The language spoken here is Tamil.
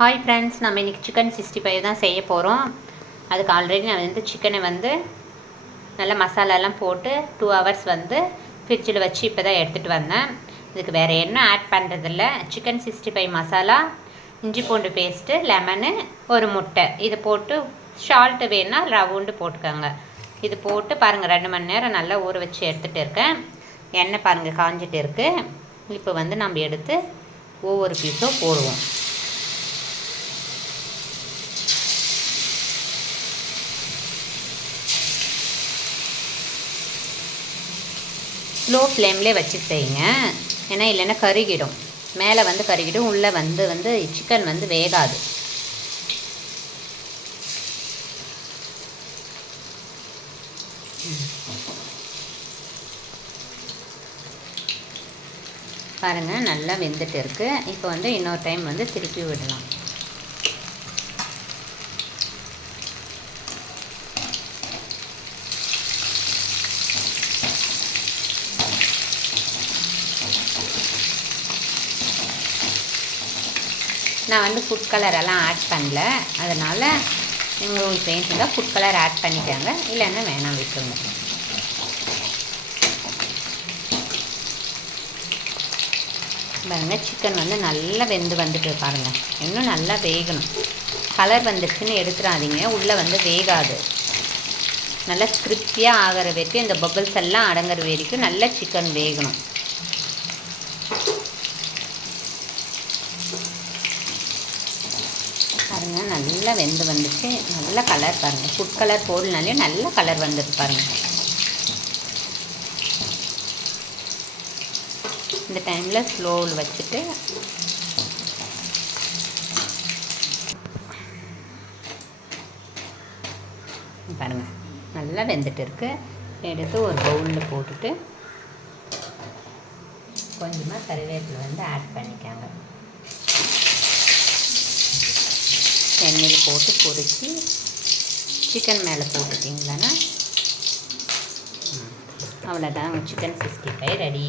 ஹாய் ஃப்ரெண்ட்ஸ், நம்ம இன்றைக்கி சிக்கன் 65 தான் செய்ய போகிறோம். அதுக்கு ஆல்ரெடி நான் சிக்கனை நல்லா மசாலாலாம் போட்டு 2 ஹவர்ஸ் ஃப்ரிட்ஜில் வச்சு இப்போ தான் எடுத்துகிட்டு வந்தேன். இதுக்கு வேறு என்ன ஆட் பண்ணுறதில்ல. சிக்கன் 65 மசாலா, இஞ்சி பூண்டு பேஸ்ட்டு, லெமனு, ஒரு முட்டை, இது போட்டு சால்ட்டு வேணுன்னா ரவுண்டு போட்டுக்கோங்க. இது போட்டு பாருங்கள் 2 மணி நேரம் நல்லா ஊற வச்சு எடுத்துகிட்டு இருக்கேன். எண்ணெய் பாருங்கள் காஞ்சிட்டு இருக்குது. இப்போ நம்ம எடுத்து ஒவ்வொரு பீஸும் போடுவோம். ஸ்லோ ஃப்ளேம்லேயே வச்சு செய்யுங்க, ஏன்னா இல்லைன்னா கருகிடும். மேலே கருகிடும், உள்ளே சிக்கன் வேகாது. பாருங்கள் நல்லா வெந்துட்டு இருக்குது. இப்போ இன்னொரு டைம் திருப்பி விடலாம். நான் ஃபுட் கலரெல்லாம் ஆட் பண்ணல, அதனால் உங்களுக்கு பெயிண்ட் இருந்தால் ஃபுட் கலர் ஆட் பண்ணிக்கோங்க, இல்லைன்னா வேணாம் விட்டுருங்க. பாருங்கள் சிக்கன் நல்லா வந்துட்டு பாருங்கள். இன்னும் நல்லா வேகணும். கலர் வந்துடுச்சுன்னு எடுத்துடாதீங்க, உள்ளே வேகாது. நல்லா கிரிஸ்பியாக ஆகிற வரைக்கும், இந்த பபிள்ஸ் எல்லாம் அடங்குற வரைக்கும் நல்லா சிக்கன் வேகணும். பாருங்கள் நல்லா வந்துச்சு. நல்ல கலர் பாருங்கள். ஃபுட் கலர் போடனாலே நல்ல கலர் வந்துட்டு பாருங்கள். இந்த டைமில் ஸ்லோவில் வச்சுட்டு பாருங்கள் நல்லா வெந்துட்டு இருக்குது. எடுத்து ஒரு பவுலில் போட்டுட்டு கொஞ்சமாக கருவேப்பிலை ஆட் பண்ணிக்காங்க. எண்ணெயில் போட்டு பொரித்து சிக்கன் மேலே போட்டுட்டிங்களான்னா அவ்வளோதான், சிக்கன் 65 ரெடி.